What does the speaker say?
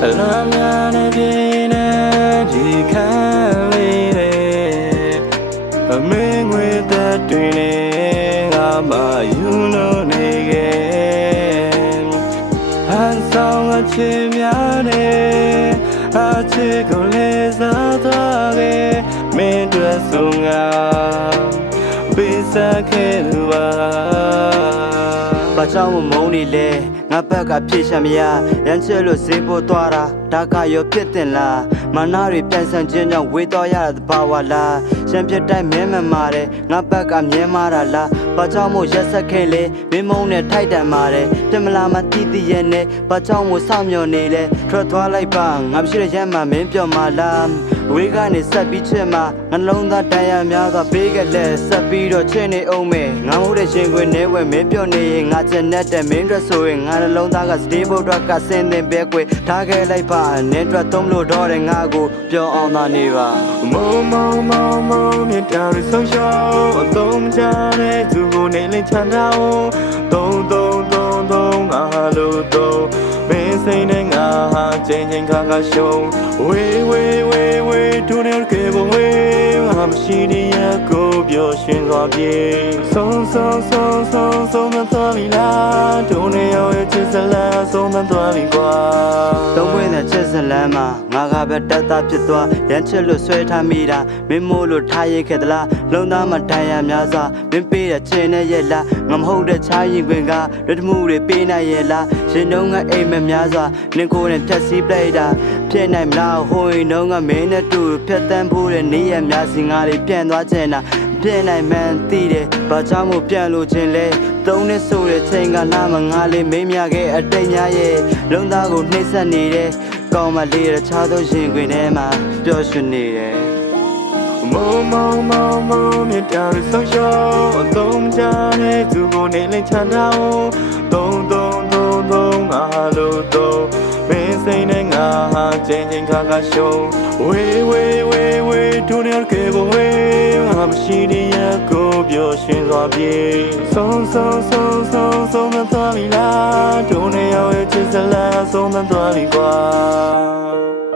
Lamia Bina Jicale Aming with the twinning Ama you know again And song a chimiane A chico lesa dage Me dressunga Bisa kelua ဘာကြောင့်မုန်းနေလဲငါဘက်ကဖြည့်ချင်မရရမ်းချဲလို့ဈေးပေါ်သွားတာဒါကရောဖြစ်တင်လားမာနတွေပြန်ဆန်ခြင်းကြောင့်ဝေးတော်ရတဲ့ဘာဝလားရှမ်းပြတိုင်းမဲမမာတယ်ငါဘက်ကမြဲမာတာလားဘာကြောင့်မို့ရက်ဆက်ခဲ့လဲမင်းမုန်းနဲ့ထိုက်တန်မာတယ်တင်မလာမတီးတီးရဲ့နဲ့ဘာကြောင့်မို့စောင့်မျှော်နေလဲထွက်သွားလိုက်ပါငါမရှိတဲ့ရမ်းမှမင်းပြောမှာလားဝေးကနေဆက်ပြီးချစ်မှာငလုံးသားတန်ရများစွာပေးခဲ့လက်ဆက်ပြီးတော့ချစ်နေအောင်မယ်ငါမို့တဲ့ရှင်ခွင်နေဝဲမင်းပြောနေရင်ငါချင်တဲ့မင်းအတွက်ဆိုရင်ငါနှလုံးသားကစတေးဖို့အတွက်ကစင်သင်ပဲကွယ်ထားခဲ့လိုက်ပါနင်းအတွက်သုံးလို့တော့တဲ့ငါကိုပြောအောင်သာနေပါမောမြတ်တာရဆုံးရှောင်းအသုံးချတဲ့သူကိုနေလင်းချမ်းသာအောင်သုံးငါလို့တော့မင်းစိတ်နဲ့ငါဟာချင်းခါရှုံးဝေးဒူနေကေဘဝေးငါမရှိတဲ့ရကိုပြောရှင်သွားပြေဆုံးမသွားပြီလားဒူနေရဲ့ချစ်စလန်းဆုံးမသွားပြီကွာသုံးခွင့်နဲ့ချစ်စလန်းမှာငါကပဲတက်တာဖြစ်သွားရမ်းချစ်လို့ဆွဲထားမိတာမင်းမို့လို့ထားရင်ခဲ့သလားလုံသားမတန်ရများစွာမင်းပေးတဲ့ချင်နဲ့ရဲ့လားငါမဟုတ်တဲ့ချားရင်ခွင်ကရတမှုတွေပေးနိုင်ရဲ့လားရှင်တော့ငါအိမ်မများစွာနင်ကိုယ်နဲ့ဖြတ်စည်းပလိုက်တာဖြစ်နိုင်မလားဟိုရင်တော့ငါမင်းနဲ့တူဖြတ်တန်းဖို့တဲ့နေရများစီငါတွေပြန်သွားချင်တာဖြစ်နိုင်မှန်းသိတယ်ဘာကြောင့်မို့ပြန်လို့ခြင်းလဲသုံးနှစ်ဆိုတဲ့ချိန်ကလာမငါလေးမင်းမြခဲ့အတိတ်များရဲ့လုံသားကိုနှိမ့်ဆက်နေတယ်ကောင်းမလေးတခြားသောရှင်ခွင်ထဲမှာပျော်ရွှင်နေတယ်မောမြတ်တာရဆုံးရှောင်းအသုံးချတဲ့သူကိုနေလင်းချမ်းသာအောင်သုံးငါလို့တော့မင်းစိတ်နဲ့ငါဟာချင်းခါရှုံးဝေးဒူနေကေဘဝေးငါမရှိတဲ့ရကိုပြောရှင်သွားပြေဆုံးမသွားပြီလားဒူနေရဲ့ချစ်စလားဆုံးမသွားပြီကွာ